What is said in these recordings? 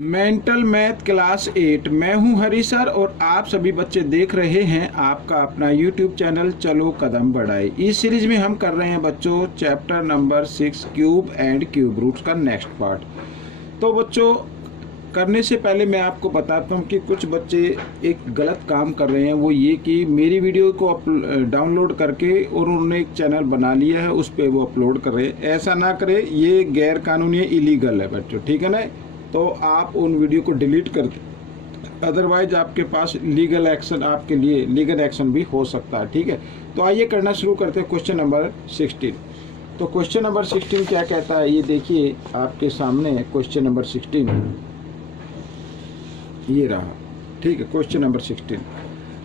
Mental math class 8। मैं हूं हरी sir और आप सभी बच्चे देख रहे हैं आपका अपना यूट्यूब चैनल चलो कदम बढ़ाए। इस सीरीज में हम कर रहे हैं बच्चों chapter number 6 cube and cube roots का नेक्स्ट पार्ट। तो बच्चों करने से पहले मैं आपको बताता हूं कि कुछ बच्चे एक गलत काम कर रहे हैं, वो ये कि मेरी वीडियो को डाउनलोड करके और उन्होंने एक चैनल बना लिया है, उस पर वो अपलोड कर रहे हैं। ऐसा ना करें, ये गैर कानूनी इलीगल है बच्चों, ठीक है ना। तो आप उन वीडियो को डिलीट कर दें, अदरवाइज आपके पास लीगल एक्शन, आपके लिए लीगल एक्शन भी हो सकता है, ठीक है। तो आइए करना शुरू करते हैं क्वेश्चन नंबर 16। तो क्वेश्चन नंबर 16 क्या कहता है, ये देखिए आपके सामने क्वेश्चन नंबर 16 ये रहा, ठीक है। क्वेश्चन नंबर 16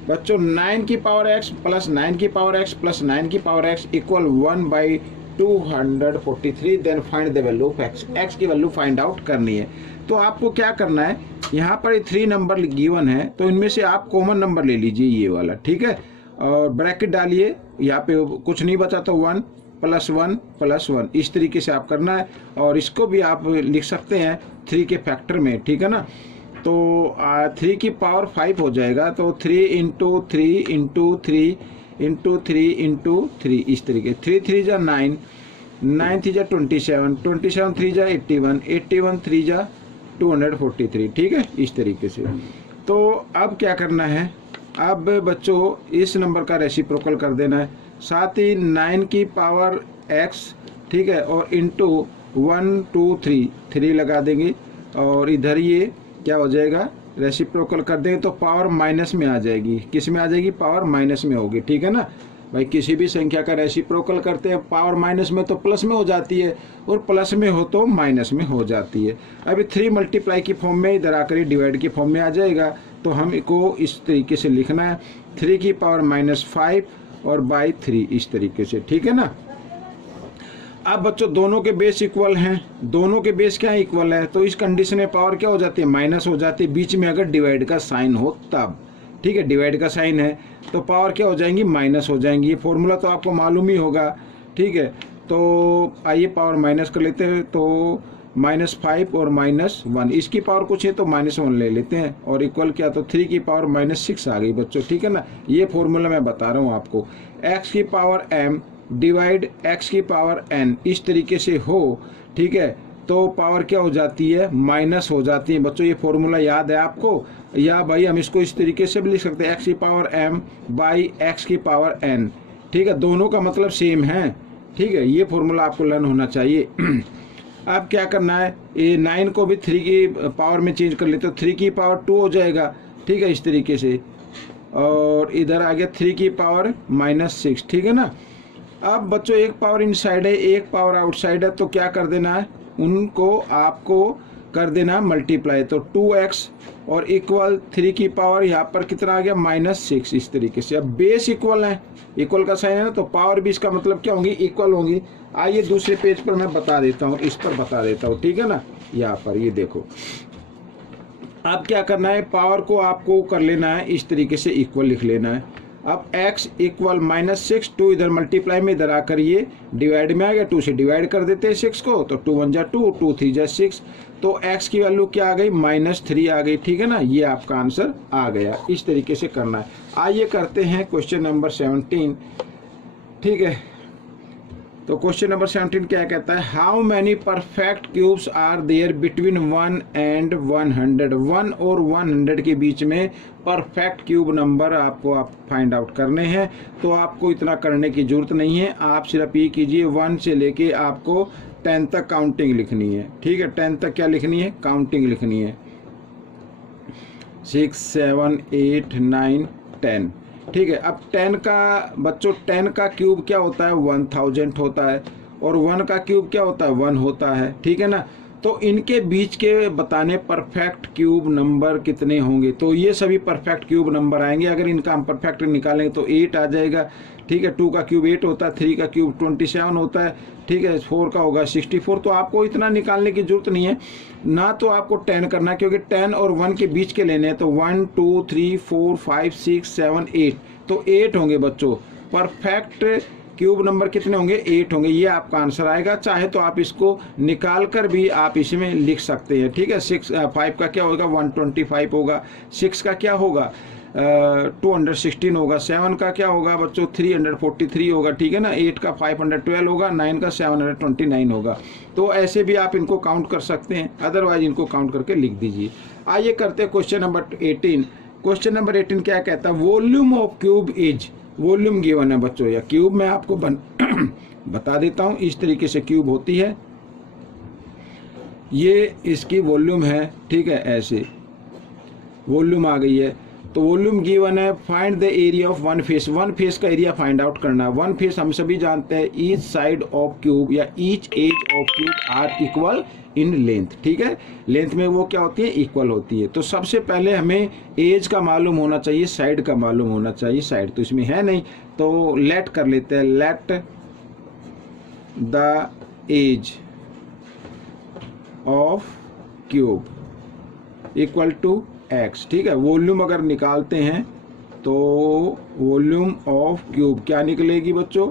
बच्चों 9 की पावर x प्लस 9 की पावर x प्लस 9 की power x equal 1/243। Then find the value of x। x की वैल्यू फाइंड आउट करनी है। तो आपको क्या करना है, यहाँ पर 3 नंबर गिवन है, तो इनमें से आप कॉमन नंबर ले लीजिए ये वाला, ठीक है। और ब्रैकेट डालिए, यहाँ पे कुछ नहीं बचा तो 1 + 1 + 1 इस तरीके से आप करना है। और इसको भी आप लिख सकते हैं 3 के फैक्टर में, ठीक है ना। तो 3 की पावर 5 हो जाएगा, तो 3 × 3 × 3 × 3 × 3 इस तरीके। 3 3 जा 9, 9 3 जा 27, 27 3 जा 81, 81 3 जा 243, ठीक है, इस तरीके से। तो अब क्या करना है, अब बच्चों इस नंबर का रेसिप्रोकल कर देना है, साथ ही 9 की पावर x, ठीक है, और इंटू 1 2 3 3 लगा देंगे, और इधर ये क्या हो जाएगा, रेसिप्रोकल कर देंगे तो पावर माइनस में आ जाएगी। किस में आ जाएगी, पावर माइनस में होगी, ठीक है ना भाई। किसी भी संख्या का रेसिप्रोकल करते हैं पावर माइनस में तो प्लस में हो जाती है, और प्लस में हो तो माइनस में हो जाती है। अभी 3 मल्टीप्लाई की फॉर्म में, इधर आकर डिवाइड की फॉर्म में आ जाएगा। तो हम इसको इस तरीके से लिखना है, 3 की पावर -5 और बाई 3 इस तरीके से, ठीक है ना। अब बच्चों दोनों के बेस इक्वल हैं, दोनों के बेस क्या इक्वल है, तो इस कंडीशन में पावर क्या हो जाती है, माइनस हो जाती है, बीच में अगर डिवाइड का साइन हो तब, ठीक है। डिवाइड का साइन है तो पावर क्या हो जाएंगी, माइनस हो जाएंगी। ये फॉर्मूला तो आपको मालूम ही होगा, ठीक है। तो आइए पावर माइनस कर लेते हैं, तो -5 और -1, इसकी पावर कुछ है तो -1 ले लेते हैं, और इक्वल क्या, तो 3 की पावर -6 आ गई बच्चों, ठीक है ना। ये फॉर्मूला मैं बता रहा हूँ आपको, x की पावर m डिवाइड x की पावर n इस तरीके से हो, ठीक है, तो पावर क्या हो जाती है, माइनस हो जाती है बच्चों। ये फॉर्मूला याद है आपको, या भाई हम इसको इस तरीके से भी लिख सकते हैं, x की पावर m बाई x की पावर n, ठीक है, दोनों का मतलब सेम है, ठीक है। ये फॉर्मूला आपको लर्न होना चाहिए। अब क्या करना है, ये 9 को भी 3 की पावर में चेंज कर लेते, तो 3 की पावर 2 हो जाएगा, ठीक है, इस तरीके से। और इधर आ गया 3 की पावर -6, ठीक है ना। अब बच्चों एक पावर इनसाइड है, एक पावर आउटसाइड है, तो क्या कर देना है, उनको आपको कर देना मल्टीप्लाई। तो 2x और इक्वल 3 की पावर यहाँ पर कितना आ गया, -6 इस तरीके से। अब बेस इक्वल है, इक्वल का साइन है ना, तो पावर भी इसका मतलब क्या होंगी, इक्वल होंगी। आइए दूसरे पेज पर मैं बता देता हूँ, इस पर बता देता हूँ, ठीक है ना। यहाँ पर ये देखो, अब क्या करना है, पावर को आपको कर लेना है इस तरीके से, इक्वल लिख लेना है। अब x इक्वल -6, 2 इधर मल्टीप्लाई में, इधर आकर ये डिवाइड में आ गया, 2 से डिवाइड कर देते हैं 6 को, तो 2 1 जा 2, 2 3 जा 6, तो x की वैल्यू क्या आ गई, -3 आ गई, ठीक है ना। ये आपका आंसर आ गया, इस तरीके से करना है। आइए करते हैं क्वेश्चन नंबर 17, ठीक है। तो क्वेश्चन नंबर 17 क्या कहता है, how many perfect cubes are there between 1 and 100। 1 और 100 के बीच में परफेक्ट क्यूब नंबर आपको फाइंड आउट करने हैं। तो आपको इतना करने की जरूरत नहीं है, आप सिर्फ ये कीजिए, 1 से लेके आपको 10 तक काउंटिंग लिखनी है, ठीक है। 10 तक क्या लिखनी है, काउंटिंग लिखनी है, 6 7 8 9 10, ठीक है। अब 10 का बच्चों, 10 का क्यूब क्या होता है, 1000 होता है, और 1 का क्यूब क्या होता है, 1 होता है, ठीक है ना। तो इनके बीच के बताने परफेक्ट क्यूब नंबर कितने होंगे, तो ये सभी परफेक्ट क्यूब नंबर आएंगे। अगर इनका हम परफेक्ट निकालेंगे तो 8 आ जाएगा, ठीक है। 2 का क्यूब 8 होता है, 3 का क्यूब 27 होता है, ठीक है। 4 का होगा 64। तो आपको इतना निकालने की जरूरत नहीं है ना, तो आपको 10 करना है, क्योंकि 10 और 1 के बीच के लेने हैं। तो 1 2 3 4 5 6 7 8, तो 8 होंगे बच्चों परफेक्ट क्यूब नंबर कितने होंगे 8 होंगे, ये आपका आंसर आएगा। चाहे तो आप इसको निकाल कर भी आप इसमें लिख सकते हैं, ठीक है। 5 का क्या होगा 125 होगा, 6 का क्या होगा 216 होगा, 7 का क्या होगा बच्चों 343 होगा, ठीक है ना। 8 का 512 होगा, 9 का 729 होगा। तो ऐसे भी आप इनको काउंट कर सकते हैं, अदरवाइज इनको काउंट करके लिख दीजिए। आइए करते हैं क्वेश्चन नंबर 18। क्वेश्चन नंबर 18 क्या कहता है, volume of cube is, volume given है बच्चों, या क्यूब मैं आपको बता देता हूं। इस तरीके से क्यूब होती है, ये इसकी वॉल्यूम है, ठीक है। ऐसे वॉल्यूम आ गई है, तो वॉल्यूम गिवन है। Find the area of one face, one face का एरिया फाइंड आउट करना है। वन फेस हम सभी जानते हैं each side of cube or each edge of cube are equal in length, ठीक है। लेंथ में वो क्या होती है इक्वल होती है। तो सबसे पहले हमें एज का मालूम होना चाहिए, साइड का मालूम होना चाहिए। साइड तो इसमें है नहीं, तो लेट कर लेते हैं, let the edge of cube equal to x, ठीक है। वॉल्यूम अगर निकालते हैं तो वॉल्यूम ऑफ क्यूब क्या निकलेगी बच्चों,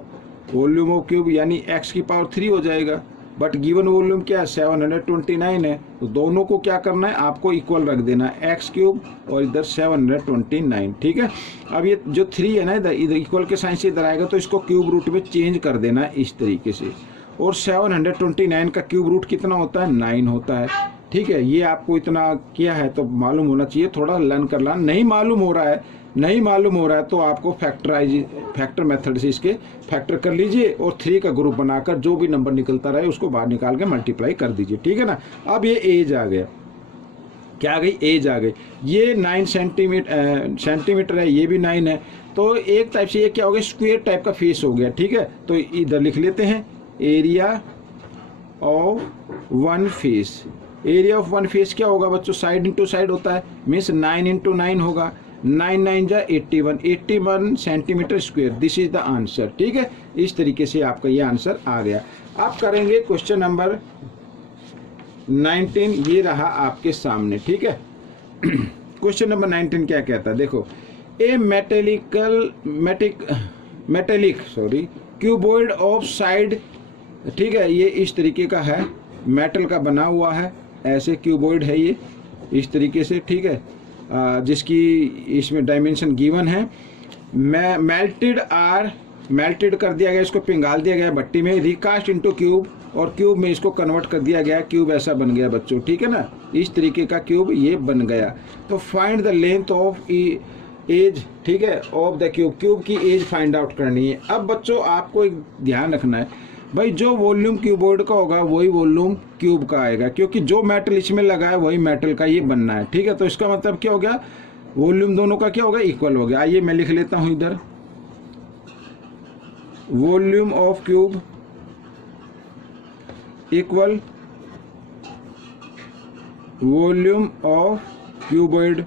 वॉल्यूम ऑफ क्यूब यानी एक्स की पावर 3 हो जाएगा। बट गिवन वॉल्यूम क्या है 729 है, तो दोनों को क्या करना है आपको इक्वल रख देना है, एक्स क्यूब और इधर 729, ठीक है। अब ये जो 3 है ना इधर इक्वल के साइन से इधर आएगा, तो इसको क्यूब रूट में चेंज कर देना है इस तरीके से। और 729 का क्यूब रूट कितना होता है 9 होता है, ठीक है। ये आपको इतना किया है तो मालूम होना चाहिए, थोड़ा लर्न कर ला। नहीं मालूम हो रहा है तो आपको फैक्टर मेथड से इसके फैक्टर कर लीजिए और 3 का ग्रुप बनाकर जो भी नंबर निकलता रहे उसको बाहर निकाल के मल्टीप्लाई कर दीजिए, ठीक है ना। अब ये एज आ गया, क्या आ गई एज आ गई। ये 9 सेंटीमीटर है, ये भी 9 है। तो एक टाइप से ये क्या हो गया स्क्वायर टाइप का फेस हो गया, ठीक है। तो इधर लिख लेते हैं area of one face. Area of one face क्या होगा बच्चों, साइड इंटू साइड होता है, मीन्स 9 इंटू 9 होगा, 9 9 जा 81 centimetre square. This is the answer, ठीक है। इस तरीके से आपका ये आंसर आ गया। आप करेंगे क्वेश्चन नंबर 19, ये रहा आपके सामने, ठीक है। क्वेश्चन नंबर 19 क्या कहता है देखो, ए मेटेलिक क्यूबॉइड ऑफ साइड, ठीक है। ये इस तरीके का है, मेटल का बना हुआ है, ऐसे क्यूबॉइड है ये इस तरीके से, ठीक है। जिसकी इसमें डायमेंशन गिवन है। मेल्टेड कर दिया गया, इसको पिघाल दिया गया भट्टी में, रिकास्ट इनटू क्यूब, और क्यूब में इसको कन्वर्ट कर दिया गया, क्यूब ऐसा बन गया बच्चों, ठीक है ना। इस तरीके का क्यूब ये बन गया। तो find the length of edge, ठीक है, ऑफ द क्यूब, क्यूब की एज फाइंड आउट करनी है। अब बच्चों आपको एक ध्यान रखना है भाई, जो वॉल्यूम क्यूबॉइड का होगा वही वॉल्यूम क्यूब का आएगा, क्योंकि जो मेटल इसमें लगा है वही मेटल का ये बनना है, ठीक है। तो इसका मतलब क्या हो गया, वॉल्यूम दोनों का क्या होगा इक्वल हो गया। आइए मैं लिख लेता हूं इधर, volume of cube equal volume of cuboid,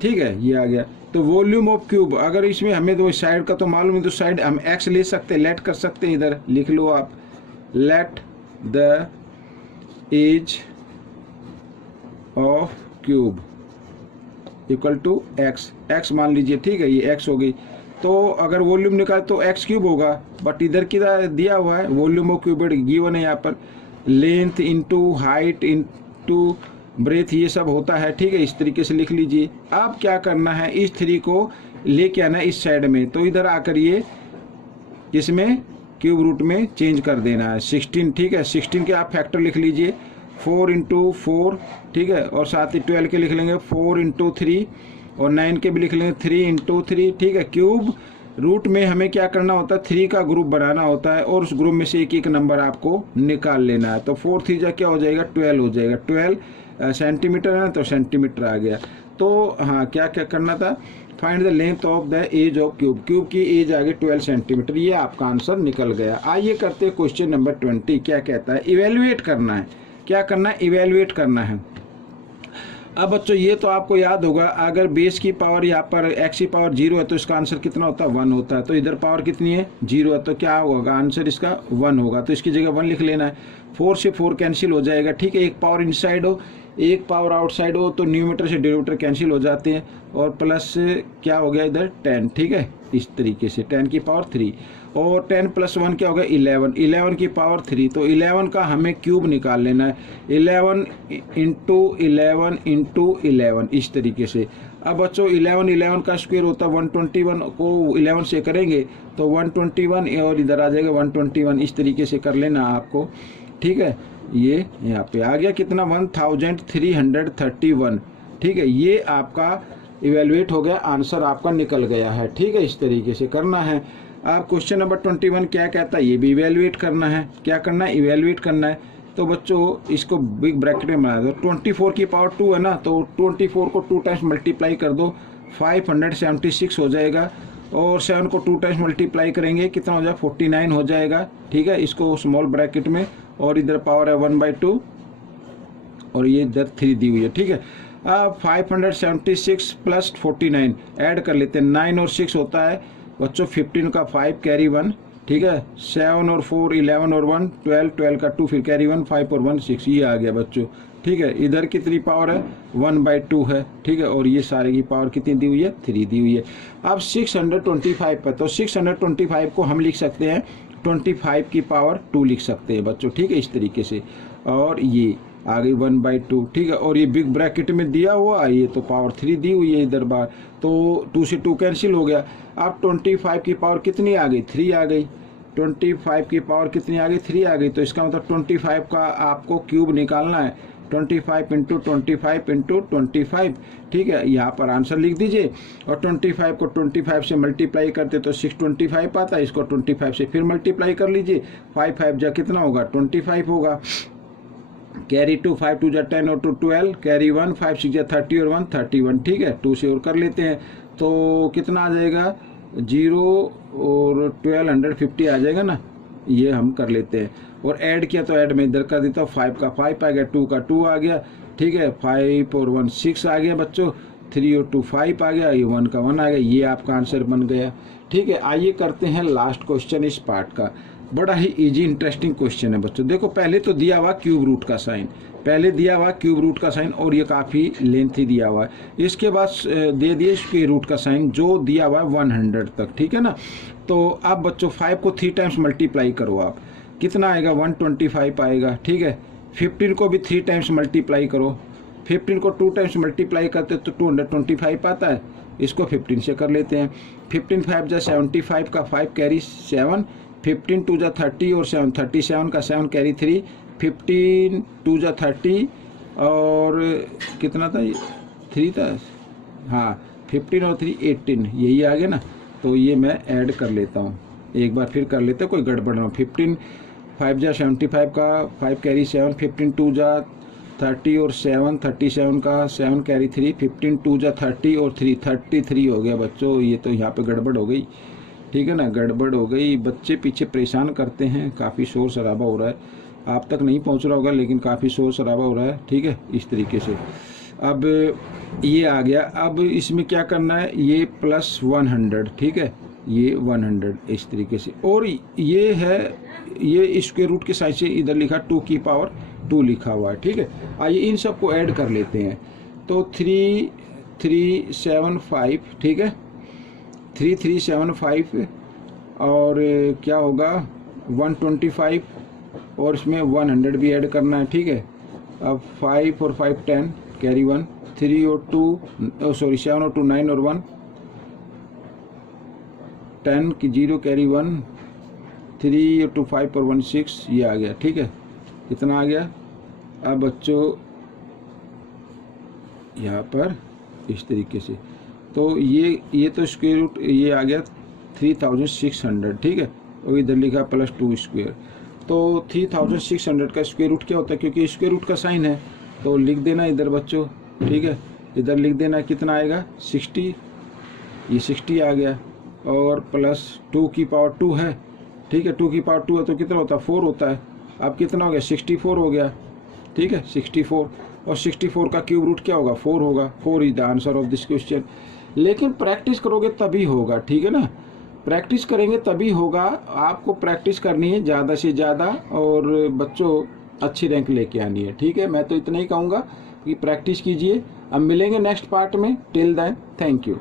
ठीक है, ये आ गया। तो वॉल्यूम ऑफ क्यूब, अगर इसमें हमें तो साइड का तो मालूम है, तो साइड हम एक्स ले सकते हैं, लेट कर सकते हैं, इधर लिख लो आप, let the edge of cube equal to x, x मान लीजिए, ठीक है, ये एक्स हो गई। तो अगर वॉल्यूम निकाले तो एक्स क्यूब होगा, बट इधर किधर दिया हुआ है वॉल्यूम ऑफ क्यूब गिवन है यहाँ पर, length into height into breadth ये सब होता है, ठीक है। इस तरीके से लिख लीजिए। अब क्या करना है, इस 3 को लेके आना इस साइड में, तो इधर आकर ये इसमें क्यूब रूट में चेंज कर देना है 16, ठीक है। 16 के आप फैक्टर लिख लीजिए, 4 इंटू 4, ठीक है, और साथ ही 12 के लिख लेंगे 4 इंटू 3, और 9 के भी लिख लेंगे 3 इंटू 3, ठीक है। क्यूब रूट में हमें क्या करना होता है 3 का ग्रुप बनाना होता है, और उस ग्रुप में से एक एक नंबर आपको निकाल लेना है। तो 4 3 जा क्या हो जाएगा 12 हो जाएगा, 12 सेंटीमीटर है ना, तो सेंटीमीटर आ गया। तो हाँ क्या क्या करना था, find the length of the edge of cube, cube की एज आ गई 12 सेंटीमीटर, ये आपका आंसर निकल गया। आइए करते हैं क्वेश्चन नंबर 20, क्या कहता है, इवेल्युएट करना है। क्या करना है, इवेल्युएट करना है। अब बच्चों ये तो आपको याद होगा, अगर बेस की पावर यहाँ पर x की पावर 0 है तो इसका आंसर कितना होता है 1 होता है। तो इधर पावर कितनी है 0 है, तो क्या होगा आंसर इसका 1 होगा। तो इसकी जगह 1 लिख लेना है। 4 से 4 कैंसिल हो जाएगा, ठीक है। एक पावर इनसाइड हो एक पावर आउटसाइड हो तो न्यूमरेटर से डिनोमिनेटर कैंसिल हो जाते हैं, और प्लस क्या हो गया इधर 10, ठीक है। इस तरीके से 10 की पावर 3, और 10 + 1 क्या होगा 11, 11 की पावर 3। तो 11 का हमें क्यूब निकाल लेना है, 11 × 11 × 11 इस तरीके से। अब बच्चों 11 का स्क्वायर होता है 121, को 11 से करेंगे तो 121 और इधर आ जाएगा 121, इस तरीके से कर लेना आपको, ठीक है। ये यहाँ पे आ गया कितना 1331, ठीक है। ये आपका इवेलुएट हो गया, आंसर आपका निकल गया है, ठीक है। इस तरीके से करना है। आप क्वेश्चन नंबर 21 क्या कहता है, ये भी इवेलुएट करना है। क्या करना है, इवेलुएट करना है। तो बच्चों इसको बिग ब्रैकेट में बना दो, 24 की पावर 2 है ना, तो 24 को 2 टाइम्स मल्टीप्लाई कर दो, 576 हो जाएगा, और 7 को 2 टाइम्स मल्टीप्लाई करेंगे कितना हो जाएगा 49 हो जाएगा, ठीक है। इसको स्मॉल ब्रैकेट में, और इधर पावर है 1/2 और ये इधर 3 दी हुई है, ठीक है। अब 576 + 49 ऐड कर लेते हैं, 9 और 6 होता है बच्चों 15 का 5 कैरी 1, ठीक है। 7 और 4 11 और 1 12, 12 का 2 फिर कैरी 1, 5 और 1 6, ये आ गया बच्चों, ठीक है। इधर कितनी पावर है 1/2 है, ठीक है। और ये सारे की पावर कितनी दी हुई है 3 दी हुई है। अब 625 पर, तो 625 को हम लिख सकते हैं 25 की पावर 2 लिख सकते हैं बच्चों, ठीक है, इस तरीके से। और ये आ गई 1/2, ठीक है। और ये बिग ब्रैकेट में दिया हुआ, ये तो पावर 3 दी हुई है इधर बार, तो 2 से 2 कैंसिल हो गया। अब 25 की पावर कितनी आ गई 3 आ गई, 25 की पावर कितनी आ गई 3 आ गई। तो इसका मतलब 25 का आपको क्यूब निकालना है, 25 × 25 × 25, ठीक है। यहाँ पर आंसर लिख दीजिए, और 25 को 25 से मल्टीप्लाई करते तो 625 आता है, इसको 25 से फिर मल्टीप्लाई कर लीजिए, 5 5 जा कितना होगा 25 होगा, कैरी 2 5 2 जा 10 और 2 12, कैरी 1 5 6 जा 30 और 1 31, ठीक है। 2 से और कर लेते हैं तो कितना आ जाएगा 0 और 1250 आ जाएगा ना, ये हम कर लेते हैं। और ऐड किया तो ऐड में इधर कर देता हूँ, 5 का 5 आ गया, 2 का 2 आ गया, ठीक है। 5 और 1 6 आ गया बच्चों, 3 और 2 5 आ गया, ये 1 का 1 आ गया, ये आपका आंसर बन गया, ठीक है। आइए करते हैं लास्ट क्वेश्चन इस पार्ट का। बड़ा ही इजी इंटरेस्टिंग क्वेश्चन है बच्चों। देखो पहले तो दिया हुआ क्यूब रूट का साइन, पहले दिया हुआ क्यूब रूट का साइन, और ये काफ़ी लेंथी दिया हुआ है। इसके बाद दे दिए स्क्वायर रूट का साइन जो दिया हुआ है 100 तक, ठीक है ना। तो अब बच्चों 5 को 3 टाइम्स मल्टीप्लाई करो, आप कितना आएगा 125 आएगा, ठीक है। 15 को भी 3 टाइम्स मल्टीप्लाई करो, 15 को 2 टाइम्स मल्टीप्लाई करते तो 225 आता है, इसको 15 से कर लेते हैं। 15 5 जा 75 का 5 कैरी 7, 15 2 जा 30 और 7 37 का 7 कैरी 3, 15 2 जा 30 और कितना था 3 था, हाँ 15 और 3 18, यही आ गया ना। तो ये मैं ऐड कर लेता हूँ, एक बार फिर कर लेते हैं, कोई गड़बड़ ना हो। 15 5 जा 75 का 5 कैरी 7, 15 2 जा 30 और 7 37 का 7 कैरी 3, 15 2 जा 30 और 3 33 हो गया बच्चों। ये तो यहाँ पे गड़बड़ हो गई, ठीक है ना, गड़बड़ हो गई। बच्चे पीछे परेशान करते हैं, काफ़ी शोर शराबा हो रहा है, आप तक नहीं पहुंच रहा होगा लेकिन काफ़ी शोर शराबा हो रहा है, ठीक है, इस तरीके से। अब ये आ गया, अब इसमें क्या करना है, ये +100, ठीक है, ये 100 इस तरीके से। और ये है, ये स्क्वायर रूट के साइड से इधर लिखा 2 की पावर 2 लिखा हुआ है, ठीक है। आइए इन सब को ऐड कर लेते हैं, तो 3375, ठीक है, 3375 और क्या होगा 125 और इसमें 100 भी ऐड करना है, ठीक है। अब 5 और 5 10 कैरी 1, 3 और 2 सॉरी 7 और 2 9 और 1 10 की 0 कैरी 1, 3 और 2 5 और 1 6, ये आ गया, ठीक है, कितना आ गया। अब बच्चों यहाँ पर इस तरीके से, तो ये तो स्क्वायर रूट ये आ गया 3600, ठीक है, और इधर लिखा +2 स्क्वायर। तो 3600 का स्क्वायर रूट क्या होता है, क्योंकि स्क्वायर रूट का साइन है तो लिख देना इधर बच्चों, ठीक है, इधर लिख देना, कितना आएगा 60, ये 60 आ गया, और +2 की पावर 2 है, ठीक है, 2 की पावर 2 है तो कितना होता है 4 होता है। अब कितना हो गया 64 हो गया, ठीक है, 64, और 64 का क्यूब रूट क्या होगा 4 होगा, 4 is the answer of this question. लेकिन प्रैक्टिस करोगे तभी होगा, ठीक है ना, प्रैक्टिस करेंगे तभी होगा। आपको प्रैक्टिस करनी है ज़्यादा से ज़्यादा, और बच्चों अच्छी रैंक लेके आनी है, ठीक है। मैं तो इतना ही कहूँगा कि प्रैक्टिस कीजिए। अब मिलेंगे नेक्स्ट पार्ट में, टिल देन थैंक यू।